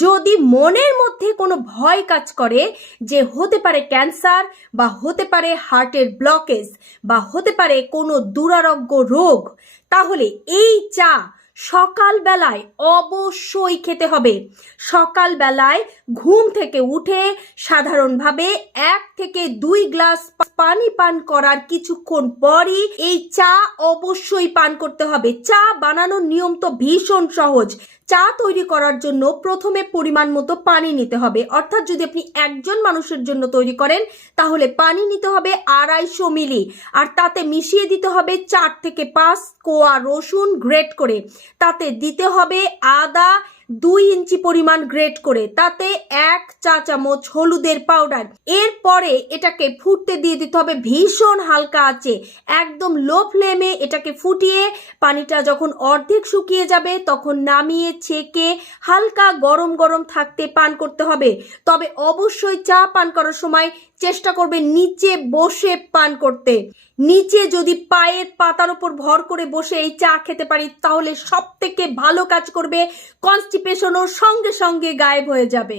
যদি মনের মধ্যে কোনো ভয় কাজ করে যে হতে পারে ক্যান্সার বা হতে পারে হার্টের ব্লকেজ বা হতে পারে কোনো দুরারোগ্য রোগ, তাহলে এই চা সকালবেলায় অবশ্যই খেতে হবে। সকালবেলায় ঘুম থেকে উঠে সাধারণভাবে 1 থেকে 2 গ্লাস পানি পান করার কিছুক্ষণ পরই এই চা অবশ্যই পান করতে হবে। চা বানানোর নিয়ম তো ভীষণ সহজ। চা তৈরি করার জন্য প্রথমে পরিমাণ মতো পানি নিতে হবে, অর্থাৎ যদি আপনি একজন মানুষের জন্য তৈরি করেন তাহলে পানি নিতে হবে 250 মিলি, আর তাতে মিশিয়ে দিতে হবে 4 থেকে 5 কোয়া রসুন গ্রেট করে, তাতে দিতে হবে আদা 2 ইঞ্চি পরিমাণ গ্রেট করে, তাতে 1 চা চামচ হলুদের পাউডার। এরপরে এটাকে ফুটতে দিয়ে দিতে হবে ভীষণ হালকা আঁচে, একদম লো ফ্লেমে এটাকে ফুটিয়ে পানিটা যখন অর্ধেক শুকিয়ে যাবে তখন নামিয়ে ছেঁকে হালকা গরম গরম থাকতে পান করতে হবে। তবে অবশ্যই চা পান করার সময় চেষ্টা করবে নিচে বসে পান করতে। নিচে যদি পায়ের পাতার উপর ভর করে বসে এই চা খেতে পারি তাহলে সব থেকে ভালো কাজ করবে, কনস্টিপেশনও সঙ্গে সঙ্গে গায়েব হয়ে যাবে।